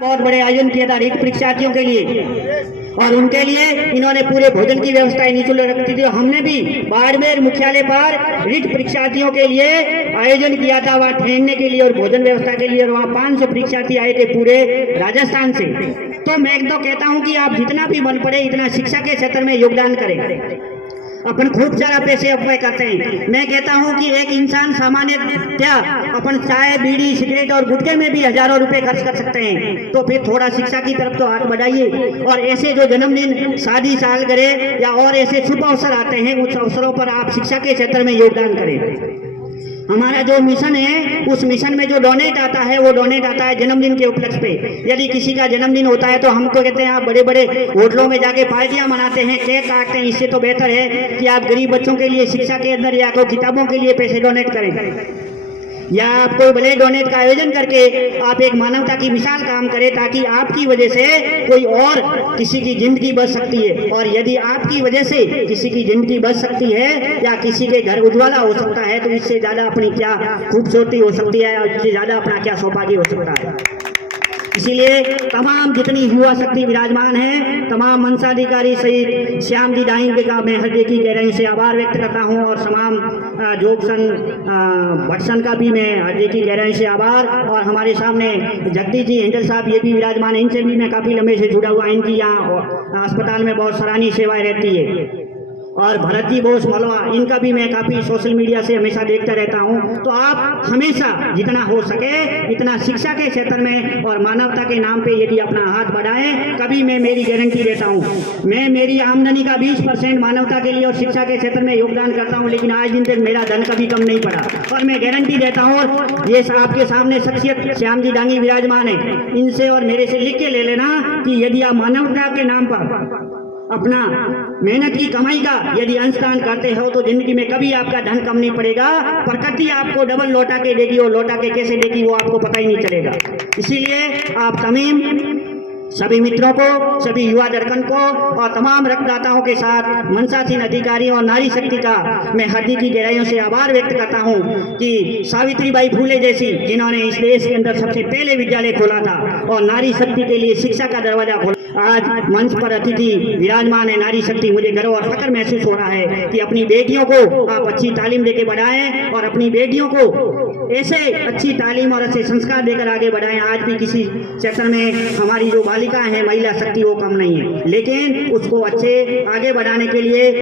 बहुत बड़े आयोजन किया था रिक्त परीक्षार्थियों के लिए, और उनके लिए इन्होंने पूरे भोजन की व्यवस्था निःशुल्क रखी थी। हमने भी बाड़मेर मुख्यालय पर रिक्त परीक्षार्थियों के लिए आयोजन किया था, वहाँ ठहरने के लिए और भोजन व्यवस्था के लिए, और वहाँ 500 परीक्षार्थी आए थे पूरे राजस्थान से। तो मैं तो कहता हूँ कि आप जितना भी मन पड़े इतना शिक्षा के क्षेत्र में योगदान करें। अपन खूब सारा पैसे अपव्यय करते हैं। मैं कहता हूं कि एक इंसान सामान्यतया अपन चाय, बीड़ी, सिगरेट और गुटखे में भी हजारों रुपए खर्च कर सकते हैं, तो फिर थोड़ा शिक्षा की तरफ तो हाथ बढ़ाइए। और ऐसे जो जन्मदिन, शादी, सालगिरह या और ऐसे शुभ अवसर आते हैं, उस अवसरों पर आप शिक्षा के क्षेत्र में योगदान करें। हमारा जो मिशन है, उस मिशन में जो डोनेट आता है वो डोनेट आता है जन्मदिन के उपलक्ष्य पे। यदि किसी का जन्मदिन होता है तो हम तो कहते हैं आप बड़े बड़े होटलों में जाके पार्टियां मनाते हैं, केक काटते हैं, इससे तो बेहतर है कि आप गरीब बच्चों के लिए शिक्षा के अंदर या कोई किताबों के लिए पैसे डोनेट करें, या आप कोई ब्लड डोनेट का आयोजन करके आप एक मानवता की मिसाल काम करें, ताकि आपकी वजह से कोई और किसी की जिंदगी बच सकती है। और यदि आपकी वजह से किसी की जिंदगी बच सकती है या किसी के घर उज्ज्वला हो सकता है, तो इससे ज्यादा अपनी क्या खूबसूरती हो सकती है और इससे ज्यादा अपना क्या सौभाग्य हो सकता है। इसीलिए तमाम जितनी युवा शक्ति विराजमान है, तमाम मंचाधिकारी सहित श्याम जी डाइंग का मैं हृदय की गहराई से आभार व्यक्त करता हूं, और तमाम जोगसन भट्सन का भी मैं हृदय की गहराई से आभार। और हमारे सामने जगदीश जी हिंडल साहब ये भी विराजमान है, इनसे भी मैं काफ़ी लंबे से जुड़ा हुआ, इनकी यहाँ अस्पताल में बहुत सराहनीय सेवाएं रहती है। और भरत जी बोस मलवा, इनका भी मैं काफ़ी सोशल मीडिया से हमेशा देखता रहता हूं। तो आप हमेशा जितना हो सके इतना शिक्षा के क्षेत्र में और मानवता के नाम पे यदि अपना हाथ बढ़ाएं, कभी मैं मेरी गारंटी देता हूं, मैं मेरी आमदनी का 20% मानवता के लिए और शिक्षा के क्षेत्र में योगदान करता हूं, लेकिन आज दिन तक मेरा धन कभी कम नहीं पड़ा। और मैं गारंटी देता हूँ, और ये आपके सामने शख्सियत श्याम जी डांगी विराजमान है, इनसे और मेरे से लिख के ले लेना कि यदि आप मानवता के नाम पर अपना मेहनत की कमाई का यदि अंशदान करते हो तो जिंदगी में कभी आपका धन कम नहीं पड़ेगा। प्रकृति आपको डबल लौटा के देगी, और लौटा के कैसे देगी वो आपको पता ही नहीं चलेगा। इसीलिए आप तमीम सभी मित्रों को, सभी युवा दर्पण को और तमाम रक्तदाताओं के साथ मंसासीन अधिकारियों और नारी शक्ति का मैं हृदय की गहराइयों से आभार व्यक्त करता हूं कि सावित्रीबाई फूले जैसी जिन्होंने इस देश के अंदर सबसे पहले विद्यालय खोला था और नारी शक्ति के लिए शिक्षा का दरवाजा खोला, आज मंच पर अतिथि विराजमान है नारी शक्ति। मुझे गर्व और फख्र महसूस हो रहा है कि अपनी बेटियों को आप अच्छी तालीम देके बढ़ाएं और अपनी बेटियों को ऐसे अच्छी तालीम और अच्छे संस्कार देकर आगे बढ़ाएं। आज भी किसी क्षेत्र में हमारी जो बालिका है, महिला शक्ति, वो कम नहीं है, लेकिन उसको अच्छे आगे बढ़ाने के लिए